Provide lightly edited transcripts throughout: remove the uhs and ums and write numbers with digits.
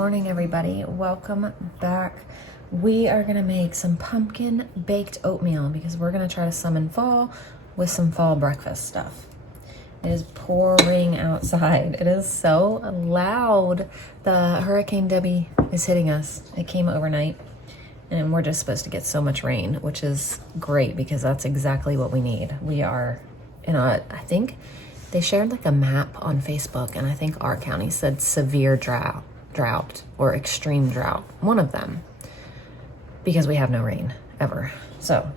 morning, everybody. Welcome back. We are gonna make some pumpkin baked oatmeal because we're gonna try to summon fall with some fall breakfast stuff. It is pouring outside. It is so loud. The Hurricane Debbie is hitting us. It came overnight and we're just supposed to get so much rain, which is great because that's exactly what we need. We are in a, I think they shared like a map on Facebook, and I think our county said severe drought or extreme drought, one of them, because we have no rain ever. So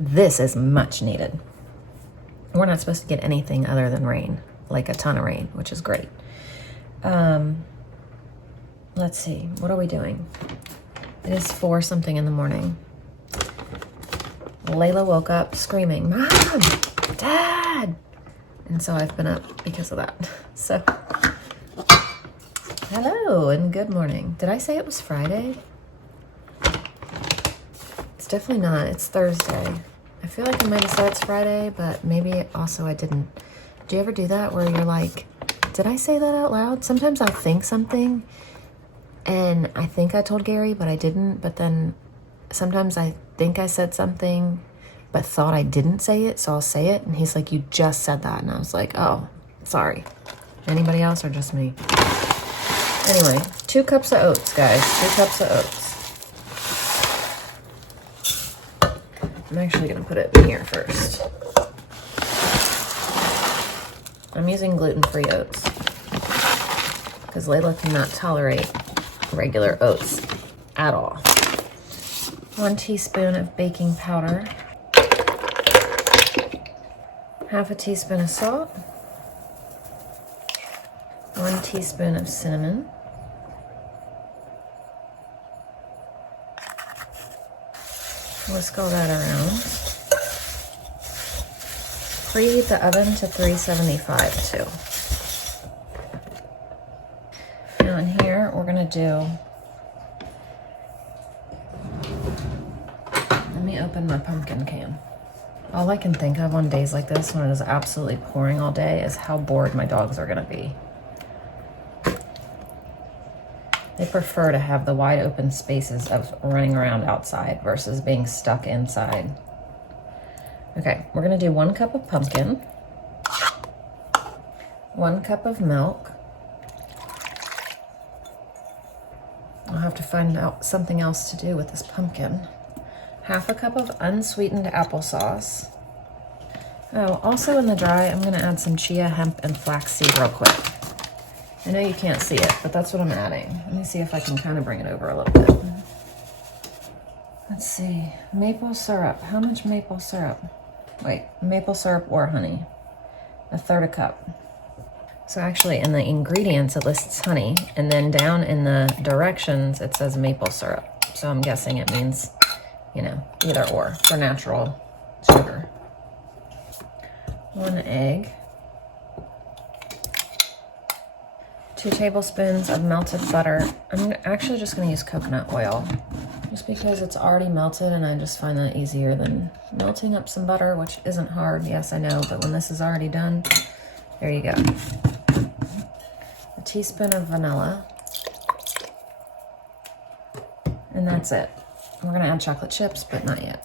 this is much needed. We're not supposed to get anything other than rain, like a ton of rain, which is great. Let's see, what are we doing? It is 4 something in the morning. Layla woke up screaming, "Mom, Dad!" And so I've been up because of that. So, hello and good morning. Did I say it was Friday? It's definitely not. It's Thursday. I feel like I might have said it's Friday, but maybe also I didn't. Do you ever do that where you're like, did I say that out loud? Sometimes I'll think something and I think I told Gary, but I didn't. But then sometimes I think I said something but thought I didn't say it, so I'll say it. And he's like, you just said that. And I was like, oh, sorry. Anybody else or just me? Anyway, 2 cups of oats, guys. 2 cups of oats. I'm actually gonna put it in here first. I'm using gluten-free oats because Layla cannot tolerate regular oats at all. 1 teaspoon of baking powder. 1/2 teaspoon of salt. 1 teaspoon of cinnamon. Whisk all that around. Preheat the oven to 375 too. Now in here, we're gonna do, let me open my pumpkin can. All I can think of on days like this when it is absolutely pouring all day is how bored my dogs are gonna be. They prefer to have the wide open spaces of running around outside versus being stuck inside. Okay, we're gonna do 1 cup of pumpkin, 1 cup of milk. I'll have to find out something else to do with this pumpkin. 1/2 cup of unsweetened applesauce. Oh, also in the dry, I'm gonna add some chia, hemp, and flaxseed real quick. I know you can't see it, but that's what I'm adding. Let me see if I can kind of bring it over a little bit. Let's see, maple syrup. How much maple syrup? Wait, maple syrup or honey? 1/3 cup. So actually in the ingredients, it lists honey, and then down in the directions, it says maple syrup. So I'm guessing it means, you know, either or for natural sugar. 1 egg. 2 tablespoons of melted butter. I'm actually just gonna use coconut oil just because it's already melted and I just find that easier than melting up some butter, which isn't hard. Yes, I know, but when this is already done, there you go. 1 teaspoon of vanilla. And that's it. We're gonna add chocolate chips, but not yet.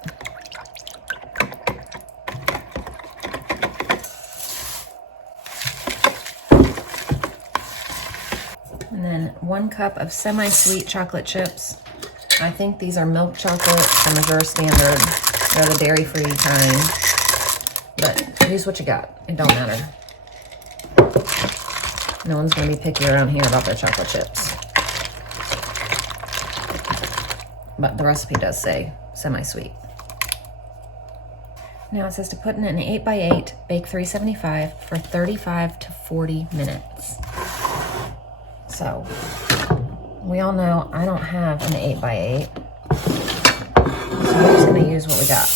And then 1 cup of semi-sweet chocolate chips. I think these are milk chocolate from Missouri Standard. They're the dairy-free kind. But use what you got. It don't matter. No one's gonna be picky around here about their chocolate chips. But the recipe does say semi-sweet. Now it says to put in an 8x8, bake 375 for 35 to 40 minutes. So, we all know I don't have an 8x8. So we're just gonna use what we got.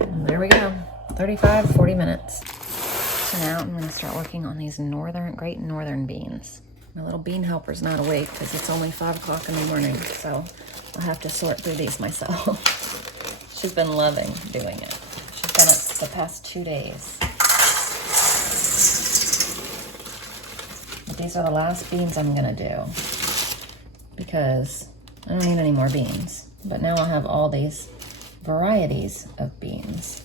And there we go. 35, 40 minutes. So now I'm gonna start working on these great northern beans. My little bean helper's not awake because it's only 5 o'clock in the morning, so I'll have to sort through these myself. She's been loving doing it. She's done it the past 2 days. But these are the last beans I'm gonna do because I don't need any more beans. But now I'll have all these varieties of beans.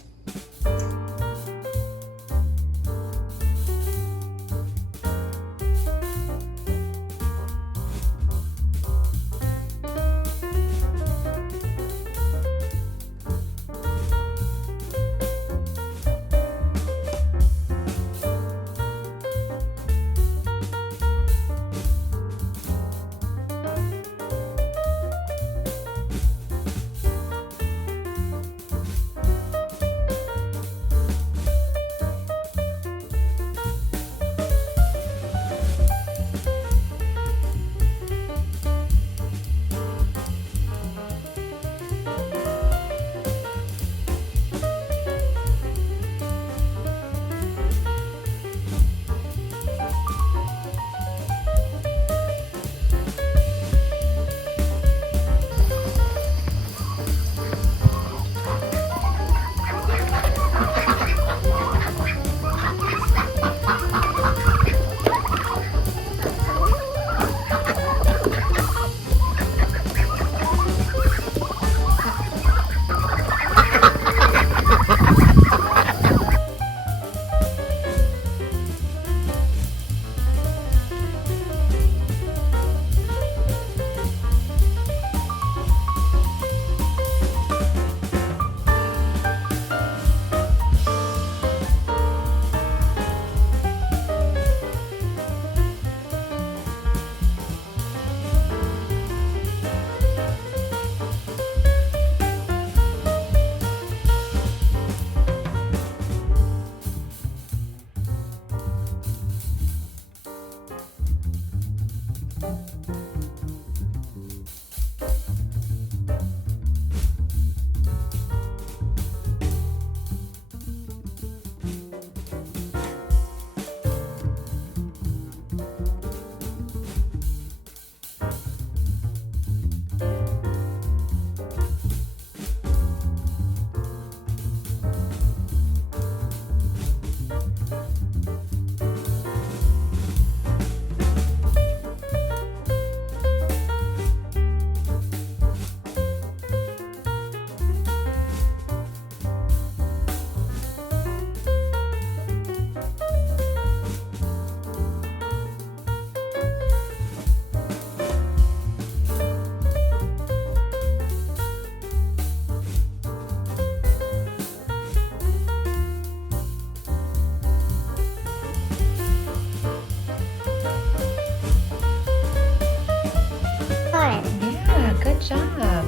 Good job.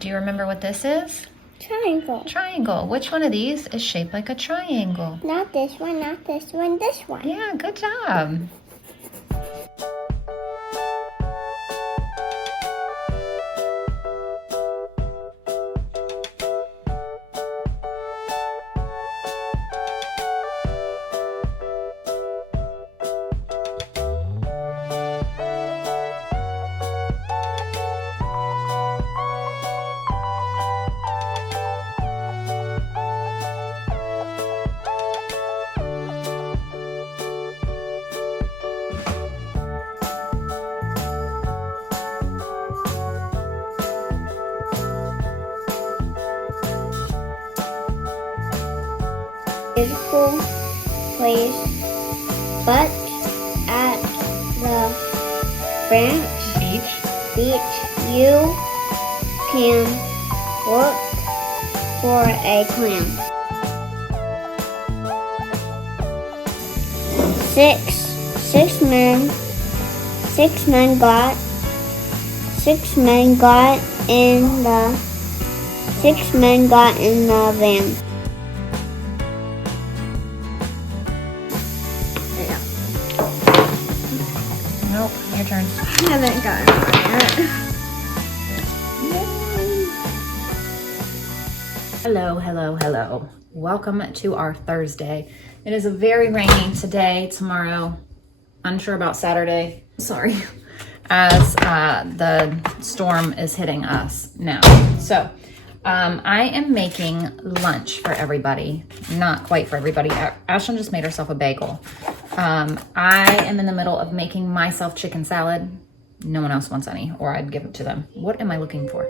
Do you remember what this is? Triangle. Triangle. Which one of these is shaped like a triangle? Not this one, not this one, this one. Yeah, good job. Beautiful place, but at the beach, you can work for a clam. Six men got in the van. Nope, your turn. I haven't gotten on yet. Hello. Welcome to our Thursday. It is a very rainy today, tomorrow, unsure about Saturday. Sorry. as the storm is hitting us now. So I am making lunch for everybody. Not quite for everybody. Ashlyn just made herself a bagel. I am in the middle of making myself chicken salad. No one else wants any, or I'd give it to them. What am I looking for?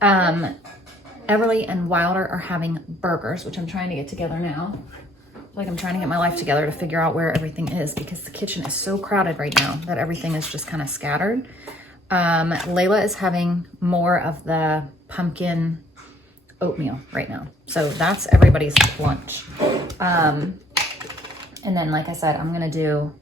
Everly and Wilder are having burgers, which I'm trying to get together now. Like I'm trying to get my life together to figure out where everything is, because the kitchen is so crowded right now that everything is just kind of scattered. Layla is having more of the pumpkin oatmeal right now. So that's everybody's lunch. And then, like I said, I'm going to do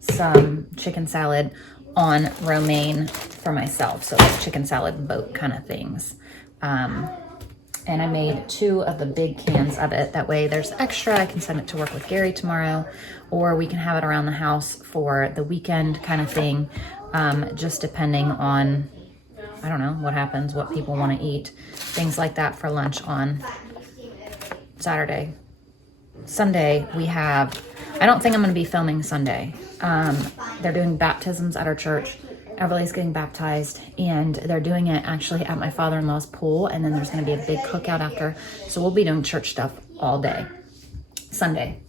some chicken salad on romaine for myself. So like chicken salad boat kind of things. And I made 2 of the big cans of it. That way there's extra. I can send it to work with Gary tomorrow, or we can have it around the house for the weekend kind of thing. Just depending on, I don't know, what happens, what people want to eat. Things like that for lunch on Saturday. Sunday, we have, I don't think I'm going to be filming Sunday. They're doing baptisms at our church. Everly's getting baptized, and they're doing it actually at my father-in-law's pool, and then there's going to be a big cookout after. So we'll be doing church stuff all day Sunday.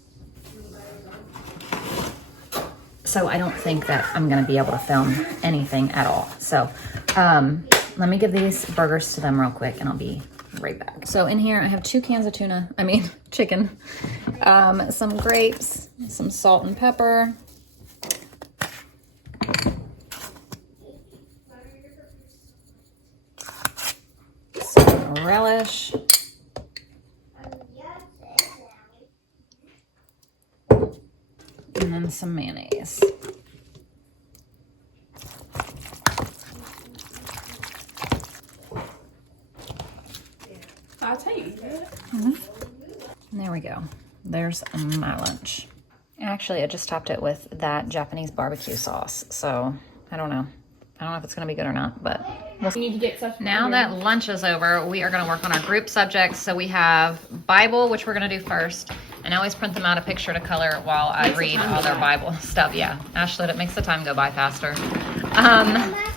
So I don't think that I'm going to be able to film anything at all. So let me give these burgers to them real quick, and I'll be right back. So in here I have 2 cans of chicken, some grapes, some salt and pepper, some relish, and then some mayonnaise. I'll tell you. There we go. There's my lunch. Actually, I just topped it with that Japanese barbecue sauce. So I don't know. I don't know if it's going to be good or not, but we'll see. You need to get stuff. Now that lunch is over, we are going to work on our group subjects. So we have Bible, which we're going to do first. And I always print them out a picture to color while I read all their Bible stuff. Yeah, Ashley, it makes the time go by faster.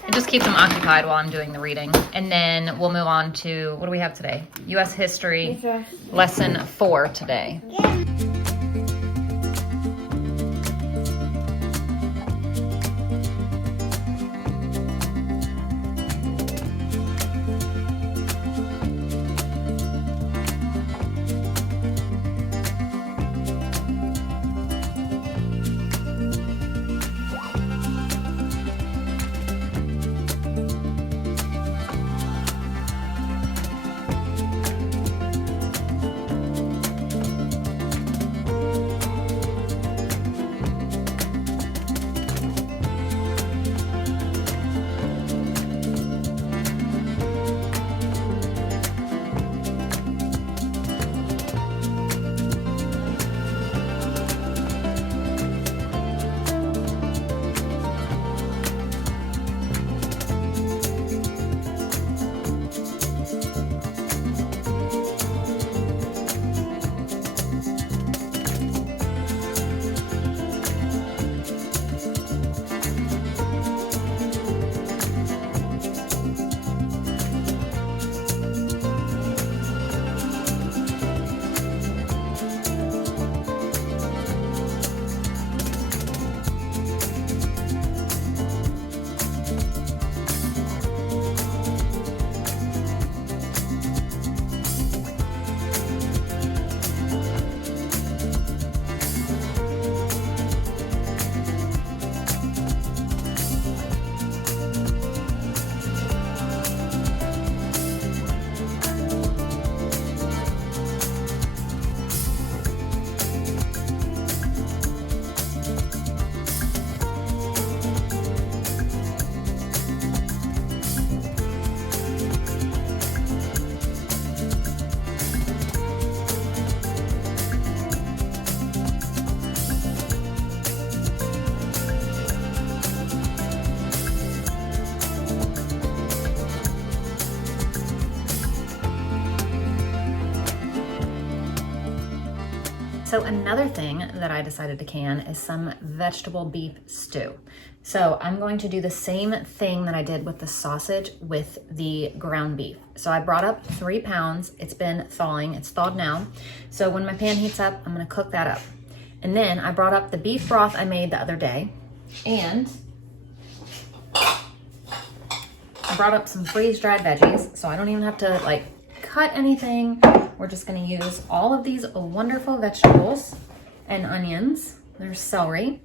It just keeps them occupied while I'm doing the reading. And then we'll move on to, what do we have today? U.S. History, lesson 4 today. So another thing that I decided to can is some vegetable beef stew. So I'm going to do the same thing that I did with the sausage with the ground beef. So I brought up 3 pounds. It's been thawing, it's thawed now. So when my pan heats up, I'm gonna cook that up. And then I brought up the beef broth I made the other day, and I brought up some freeze-dried veggies, so I don't even have to like cut anything. We're just gonna use all of these wonderful vegetables and onions. There's celery.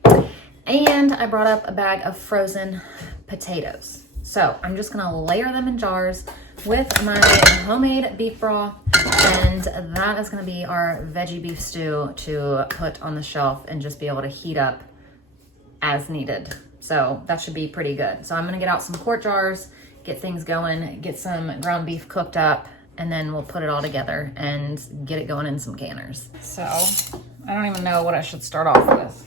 And I brought up a bag of frozen potatoes. So I'm just gonna layer them in jars with my homemade beef broth, and that is gonna be our veggie beef stew to put on the shelf and just be able to heat up as needed. So that should be pretty good. So I'm gonna get out some quart jars, get things going, get some ground beef cooked up, and then we'll put it all together and get it going in some canners. So I don't even know what I should start off with.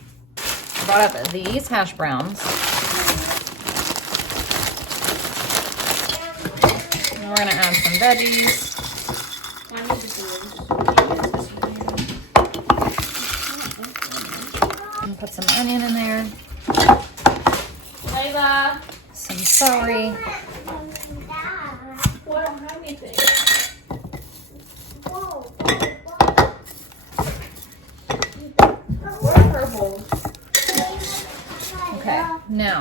I brought up these hash browns. And we're gonna add some veggies. And put some onion in there. Layla. Some celery. Well, I don't have anything. What are her bowls? Okay, now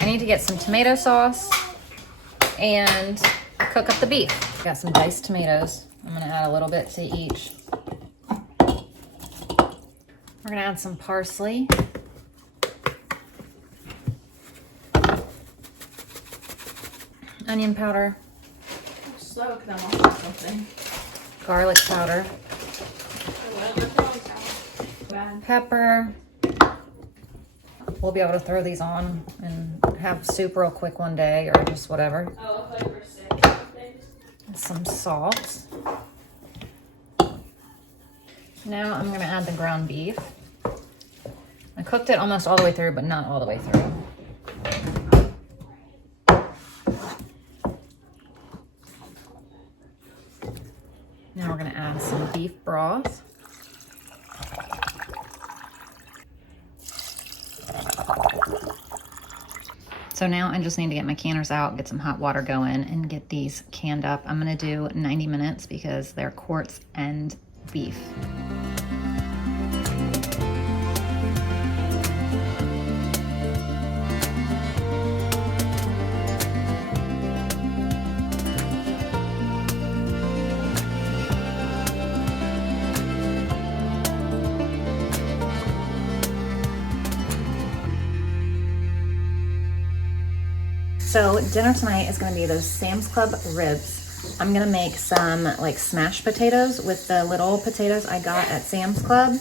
I need to get some tomato sauce and cook up the beef. Got some diced tomatoes. I'm gonna add a little bit to each. We're gonna add some parsley. Onion powder. I'm slow because I'm on something. Garlic powder. Pepper. We'll be able to throw these on and have soup real quick one day, or just whatever. Oh, I thought you were sick. And some salt. Now I'm gonna add the ground beef. I cooked it almost all the way through, but not all the way through. Now we're gonna add some beef broth. So now I just need to get my canners out, get some hot water going, and get these canned up. I'm gonna do 90 minutes because they're quarts and beef. So dinner tonight is gonna be those Sam's Club ribs. I'm gonna make some like smashed potatoes with the little potatoes I got at Sam's Club.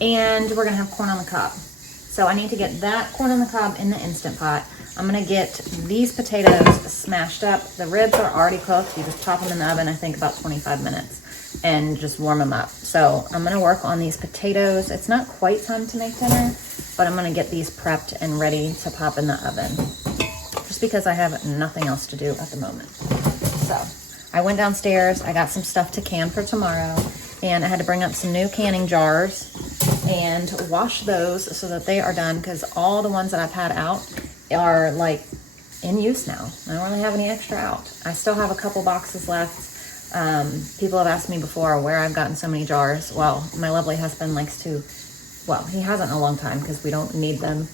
And we're gonna have corn on the cob. So I need to get that corn on the cob in the Instant Pot. I'm gonna get these potatoes smashed up. The ribs are already cooked. You just pop them in the oven, I think about 25 minutes, and just warm them up. So I'm gonna work on these potatoes. It's not quite time to make dinner, but I'm gonna get these prepped and ready to pop in the oven, just because I have nothing else to do at the moment. So I went downstairs, I got some stuff to can for tomorrow, and I had to bring up some new canning jars and wash those so that they are done, because all the ones that I've had out are like in use now. I don't really have any extra out. I still have a couple boxes left. People have asked me before where I've gotten so many jars. Well, my lovely husband likes to, well, he hasn't in a long time because we don't need them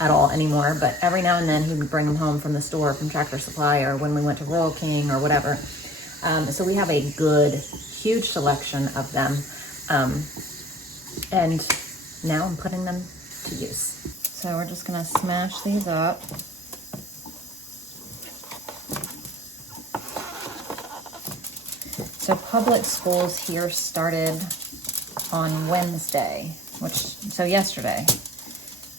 at all anymore, but every now and then he would bring them home from the store, from Tractor Supply, or when we went to Royal King or whatever. So we have a good, huge selection of them. And now I'm putting them to use. So we're just gonna smash these up. So public schools here started on Wednesday, so yesterday.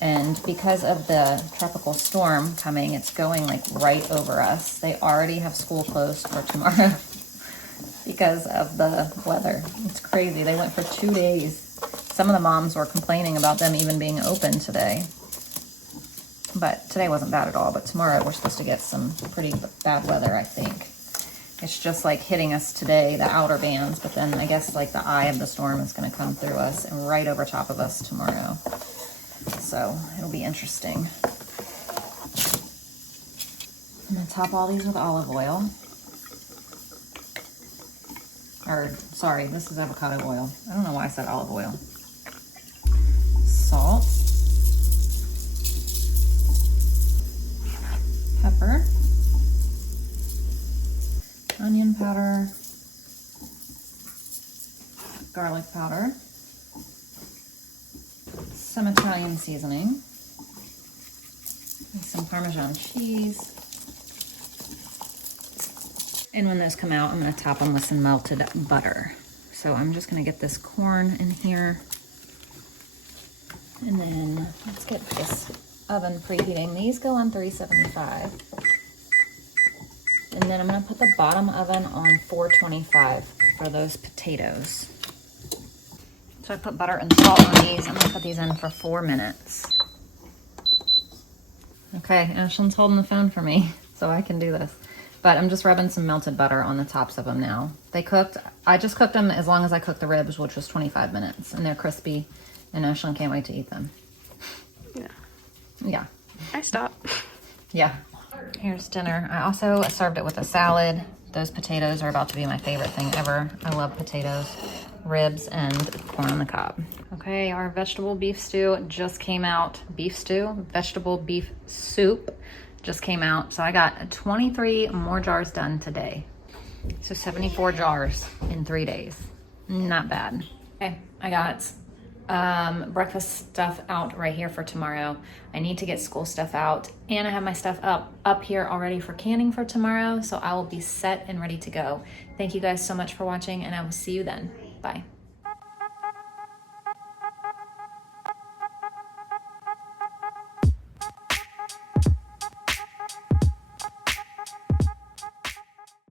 And because of the tropical storm coming, it's going like right over us. They already have school closed for tomorrow because of the weather. It's crazy. They went for 2 days. Some of the moms were complaining about them even being open today. But today wasn't bad at all. But tomorrow we're supposed to get some pretty bad weather, I think. It's just like hitting us today, the outer bands, but then I guess like the eye of the storm is going to come through us and right over top of us tomorrow. So it'll be interesting. I'm going to top all these with olive oil. Or, sorry, this is avocado oil. I don't know why I said olive oil. Salt. Pepper. Onion powder. Garlic powder. Some Italian seasoning. And some Parmesan cheese. And when those come out, I'm gonna top them with some melted butter. So I'm just gonna get this corn in here. And then let's get this oven preheating. These go on 375. And then I'm gonna put the bottom oven on 425 for those potatoes. So I put butter and salt on these. I'm gonna put these in for 4 minutes. Okay, Ashlyn's holding the phone for me, so I can do this. But I'm just rubbing some melted butter on the tops of them now. They cooked, I just cooked them as long as I cooked the ribs, which was 25 minutes. And they're crispy, and Ashlyn can't wait to eat them. Yeah. Yeah. I stopped. Yeah. Here's dinner. I also served it with a salad. Those potatoes are about to be my favorite thing ever. I love potatoes, ribs, and corn on the cob. Okay, our vegetable beef stew just came out. Beef stew, vegetable beef soup just came out. So I got 23 more jars done today. So 74 jars in 3 days. Not bad. Okay, I got breakfast stuff out right here for tomorrow. I need to get school stuff out, and I have my stuff up here already for canning for tomorrow. So I will be set and ready to go. Thank you guys so much for watching, and I will see you then. Bye.